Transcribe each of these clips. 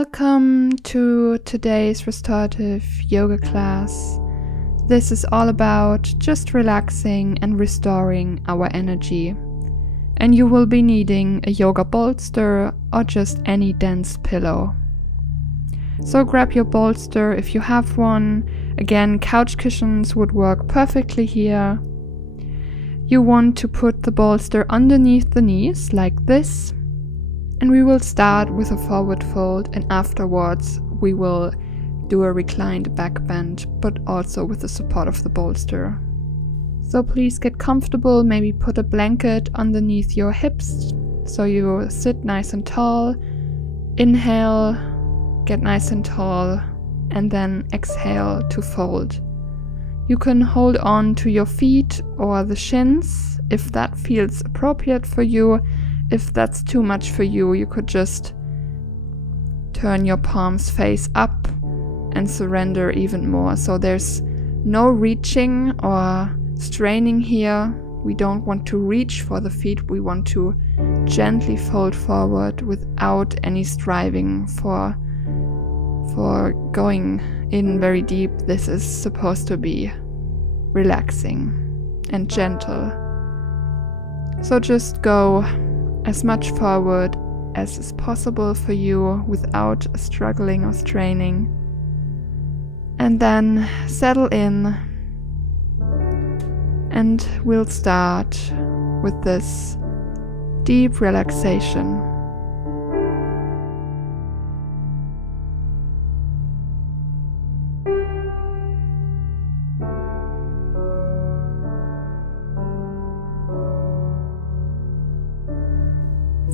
Welcome to today's restorative yoga class. This is all about just relaxing and restoring our energy. And you will be needing a yoga bolster or just any dense pillow. So grab your bolster if you have one. Again, couch cushions would work perfectly here. You want to put the bolster underneath the knees like this. And we will start with a forward fold, and afterwards we will do a reclined back bend, but also with the support of the bolster. So please get comfortable, maybe put a blanket underneath your hips so you sit nice and tall. Inhale, get nice and tall, and then exhale to fold. You can hold on to your feet or the shins if that feels appropriate for you. If that's too much for you, you could just turn your palms face up and surrender even more. So there's no reaching or straining here. We don't want to reach for the feet. We want to gently fold forward without any striving for going in very deep. This is supposed to be relaxing and gentle. So just go as much forward as is possible for you without struggling or straining. And then settle in, and we'll start with this deep relaxation.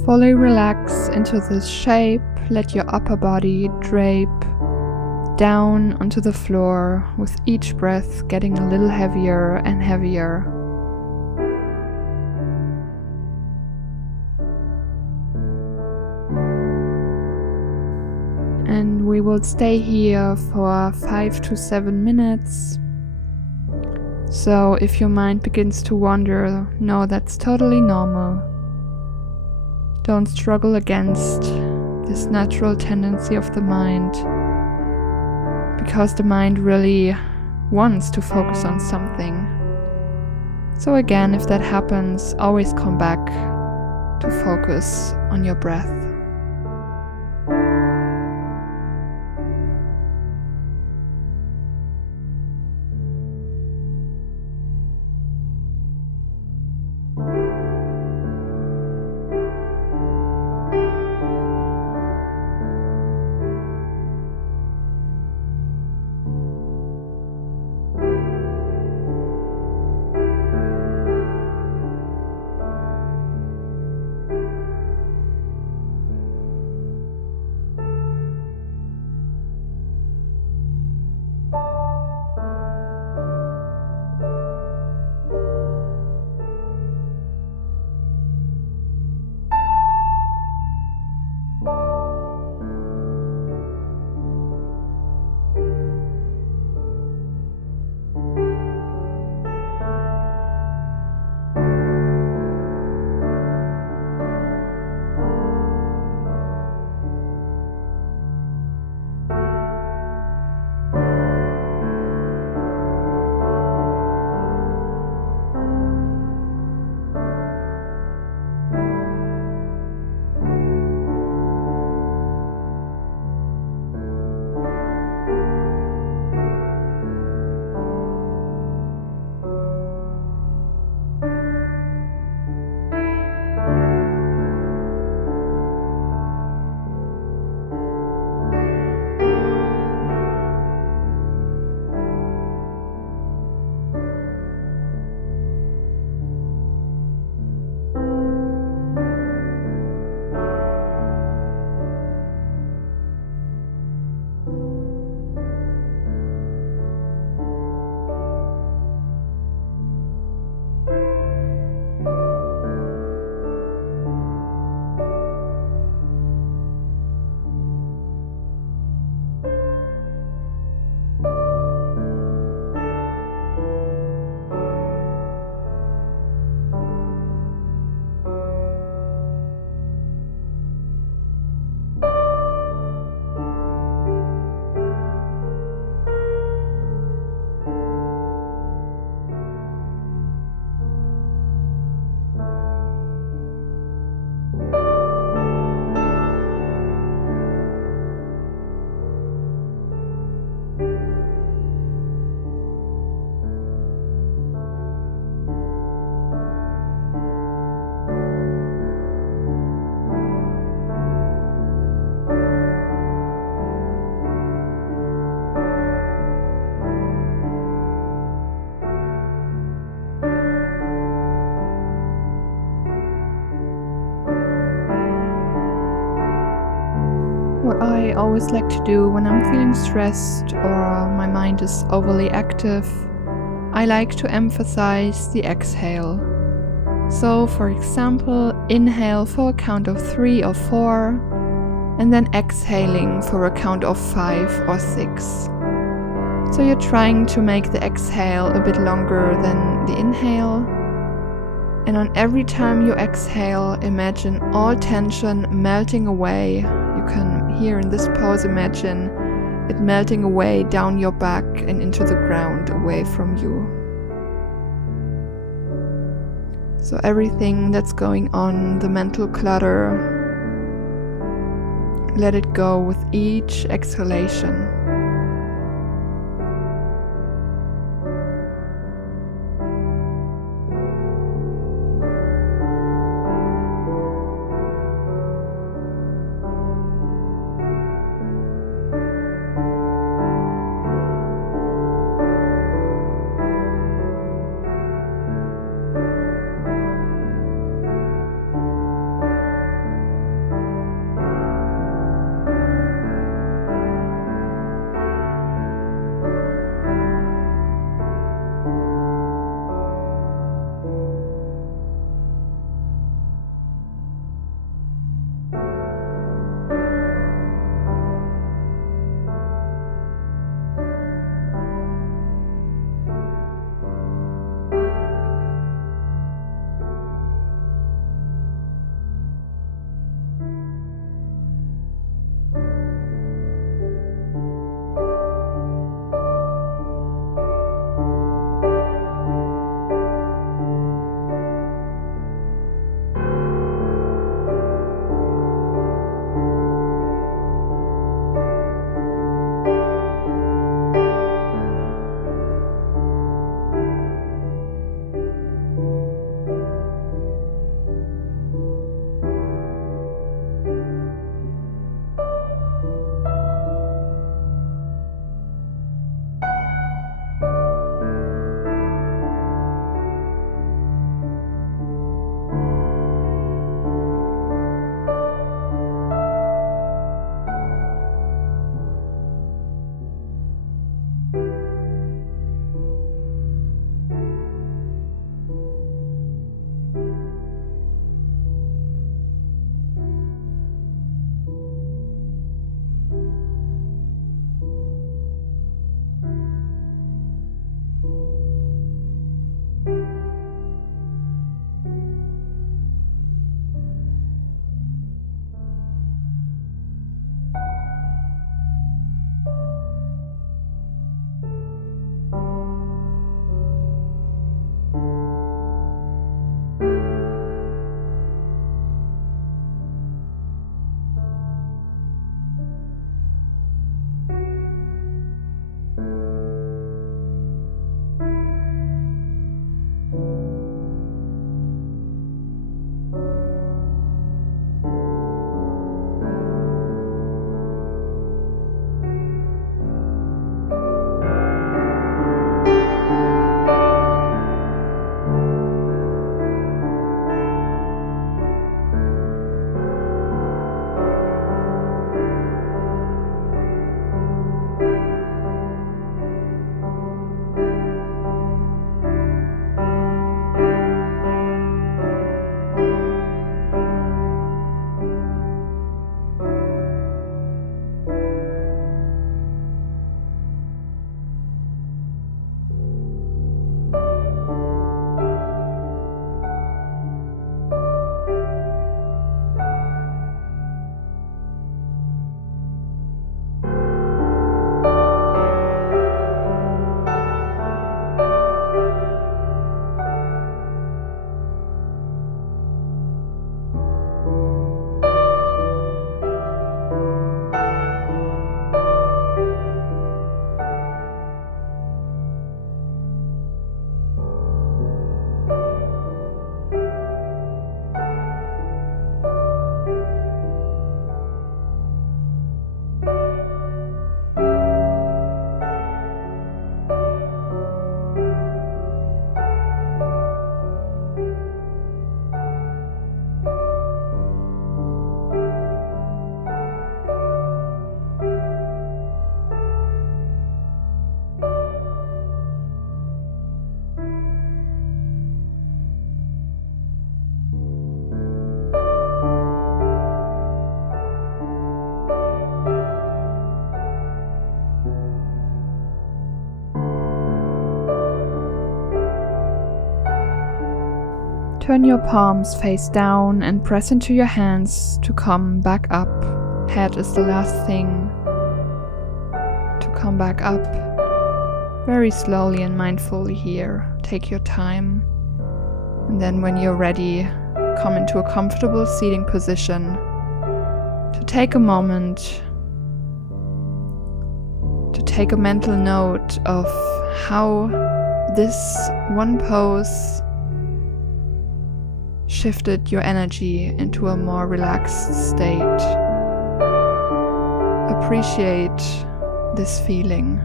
Fully relax into this shape. Let your upper body drape down onto the floor, with each breath getting a little heavier and heavier. And we will stay here for 5 to 7 minutes. So if your mind begins to wander, no, that's totally normal. Don't struggle against this natural tendency of the mind, because the mind really wants to focus on something. So again, if that happens, always come back to focus on your breath. I always like to do when I'm feeling stressed or my mind is overly active, I like to emphasize the exhale. So, for example, inhale for a count of 3 or 4, and then exhaling for a count of 5 or 6. So you're trying to make the exhale a bit longer than the inhale. And on every time you exhale, imagine all tension melting away. You can, here in this pose, imagine it melting away down your back and into the ground away from you. So everything that's going on, the mental clutter, let it go with each exhalation. Turn your palms face down and press into your hands to come back up. Head is the last thing to come back up. Very slowly and mindfully here. Take your time. And then when you're ready, come into a comfortable seating position to take a moment to take a mental note of how this one pose shifted your energy into a more relaxed state. Appreciate this feeling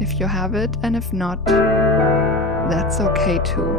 if you have it, and if not, that's okay too.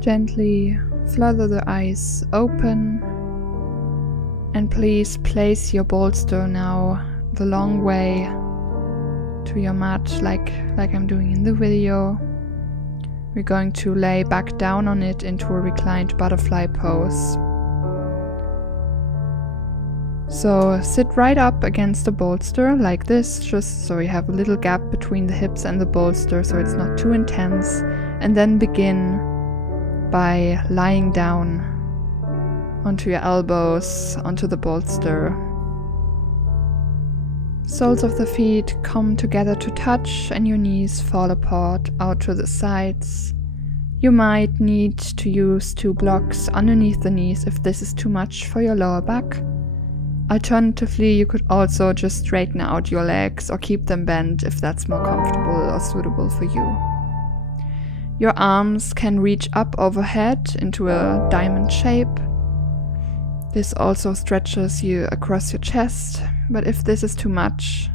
Gently flutter the eyes open, and please place your bolster now the long way to your mat, like I'm doing in the video. We're going to lay back down on it into a reclined butterfly pose. So sit right up against the bolster like this, just so you have a little gap between the hips and the bolster so it's not too intense, and then begin by lying down onto your elbows, onto the bolster. Soles of the feet come together to touch and your knees fall apart out to the sides. You might need to use 2 blocks underneath the knees if this is too much for your lower back. Alternatively, you could also just straighten out your legs or keep them bent if that's more comfortable or suitable for you. Your arms can reach up overhead into a diamond shape. This also stretches you across your chest, but if this is too much,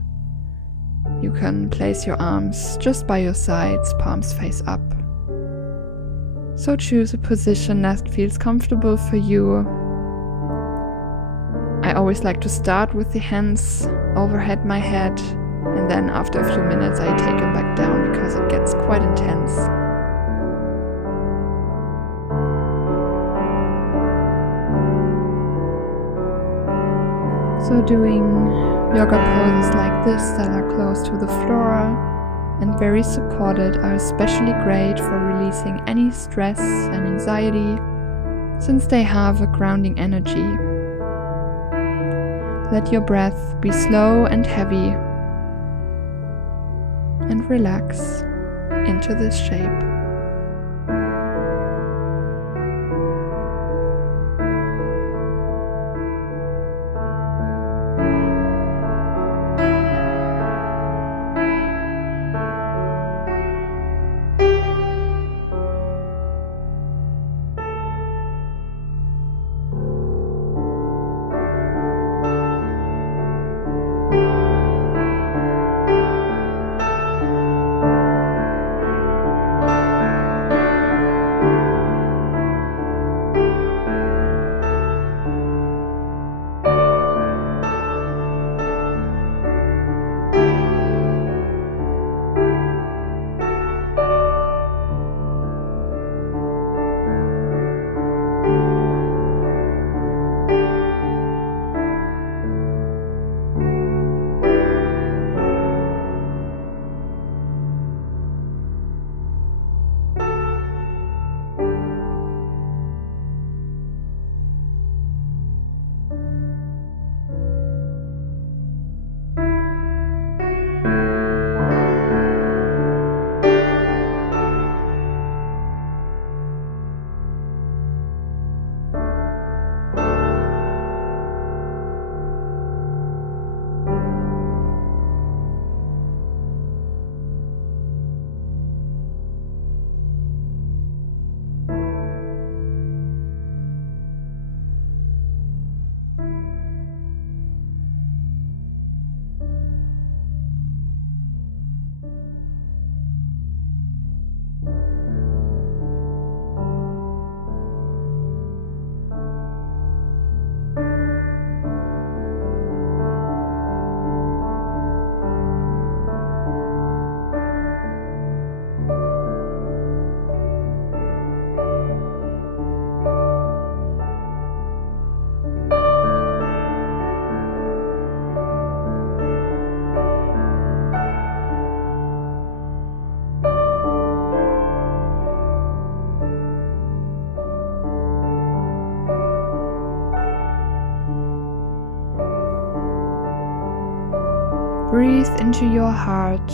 you can place your arms just by your sides, palms face up. So choose a position that feels comfortable for you. I always like to start with the hands overhead my head, and then after a few minutes I take them back down because it gets quite intense. So doing yoga poses like this that are close to the floor and very supported are especially great for releasing any stress and anxiety, since they have a grounding energy. Let your breath be slow and heavy, and relax into this shape. Breathe into your heart.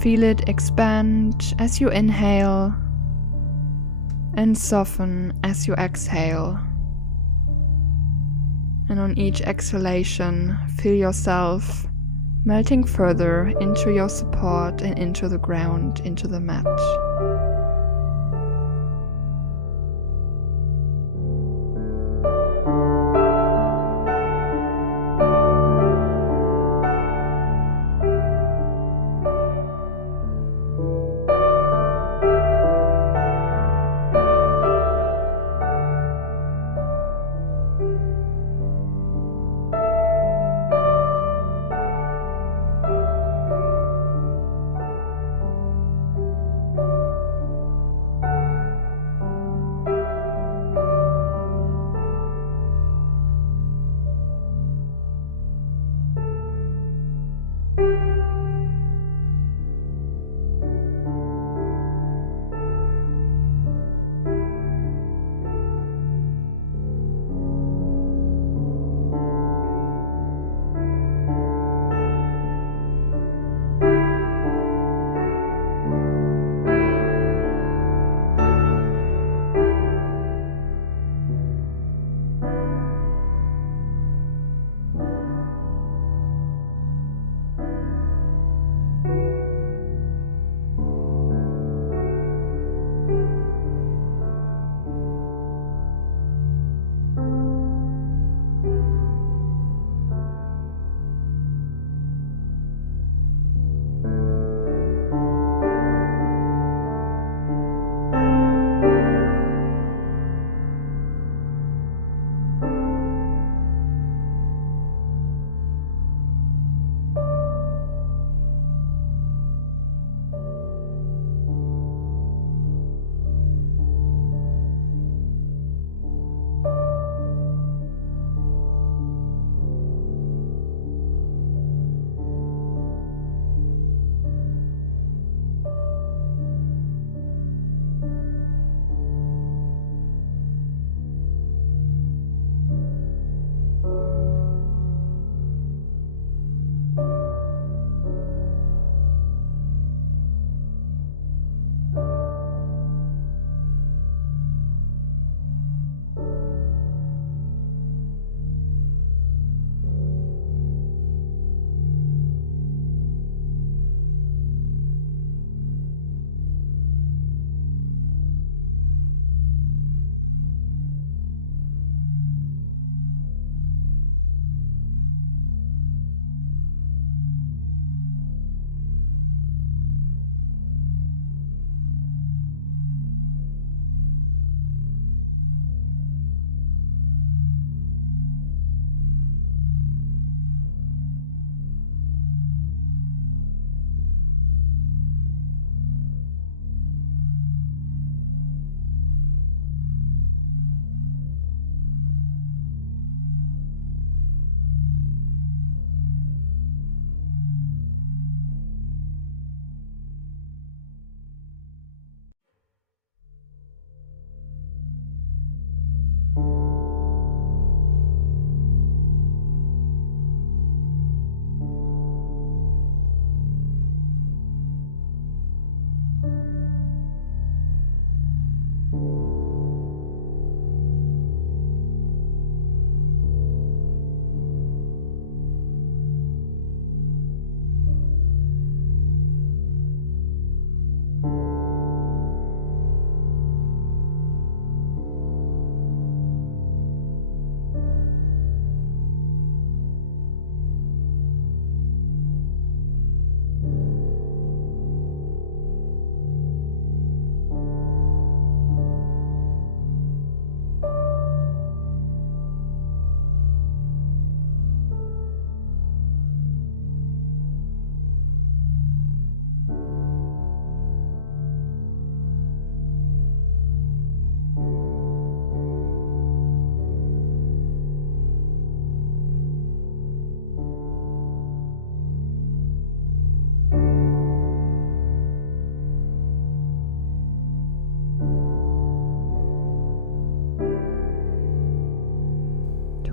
Feel it expand as you inhale and soften as you exhale. And on each exhalation, feel yourself melting further into your support and into the ground, into the mat.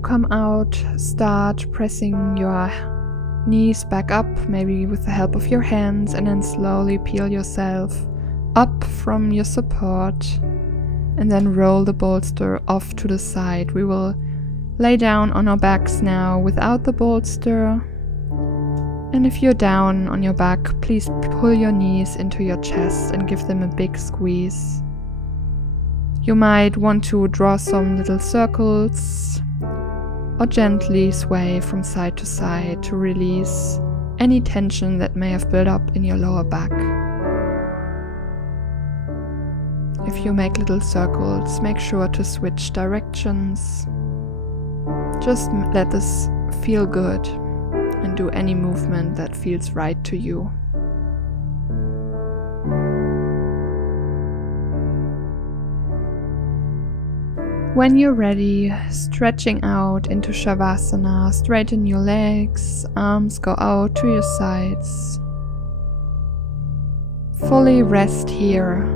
come out, start pressing your knees back up, maybe with the help of your hands, and then slowly peel yourself up from your support and then roll the bolster off to the side. We will lay down on our backs now without the bolster. And if you're down on your back, please pull your knees into your chest and give them a big squeeze. You might want to draw some little circles or gently sway from side to side to release any tension that may have built up in your lower back. If you make little circles, make sure to switch directions. Just let this feel good and do any movement that feels right to you. When you're ready, stretching out into Shavasana, straighten your legs, arms go out to your sides. Fully rest here.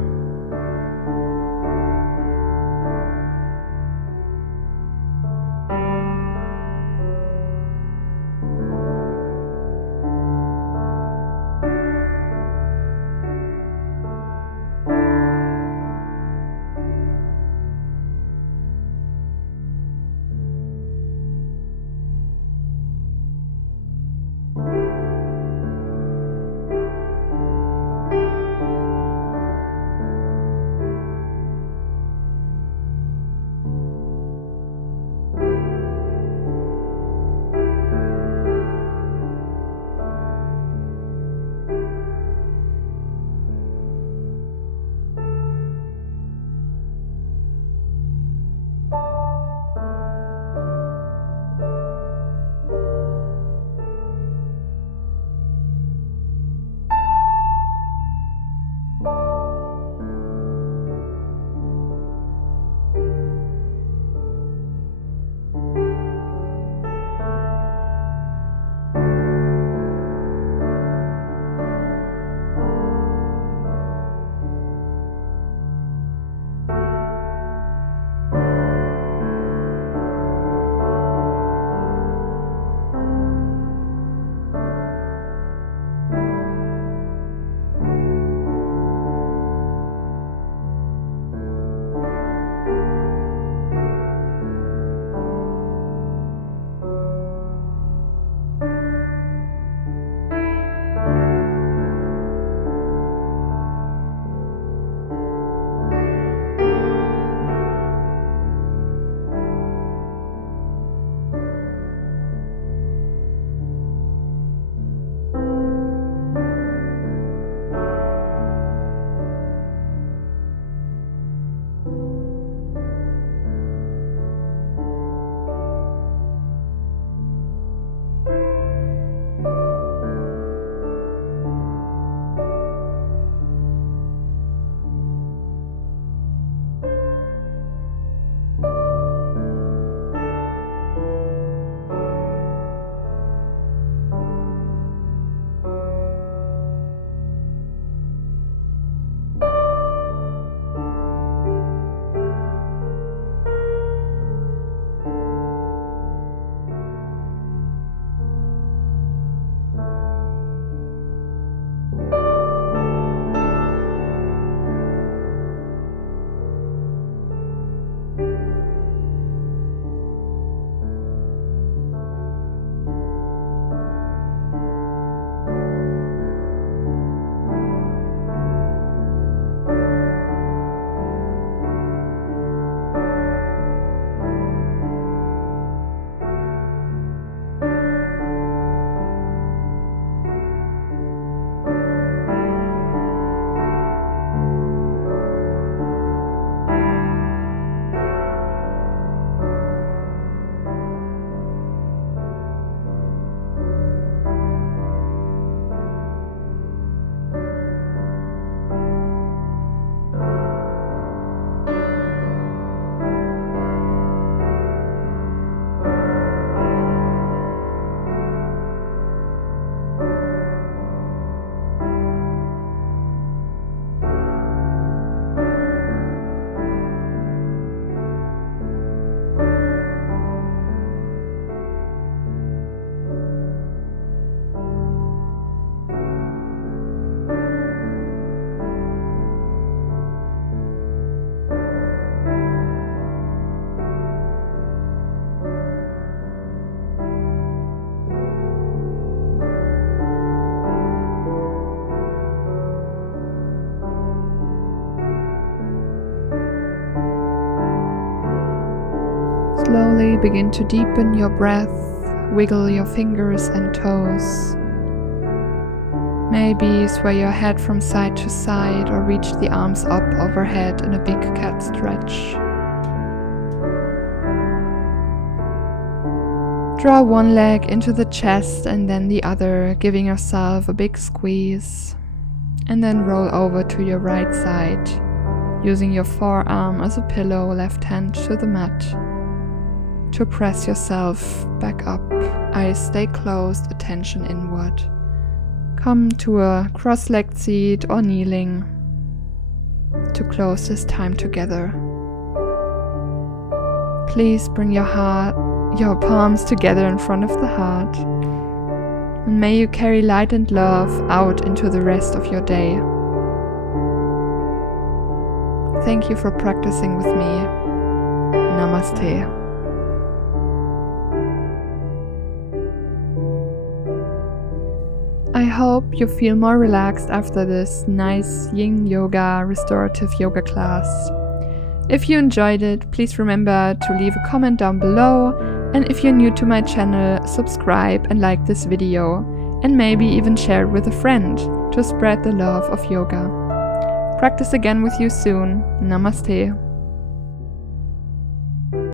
slowly begin to deepen your breath, wiggle your fingers and toes. Maybe sway your head from side to side or reach the arms up overhead in a big cat stretch. Draw one leg into the chest and then the other, giving yourself a big squeeze. And then roll over to your right side, using your forearm as a pillow, left hand to the mat. To press yourself back up, eyes stay closed, attention inward. Come to a cross-legged seat or kneeling to close this time together. Please bring your palms together in front of the heart, and may you carry light and love out into the rest of your day. Thank you for practicing with me. Namaste. I hope you feel more relaxed after this nice Yin Yoga restorative yoga class. If you enjoyed it, please remember to leave a comment down below, and if you're new to my channel, subscribe and like this video, and maybe even share it with a friend to spread the love of yoga. Practice again with you soon. Namaste.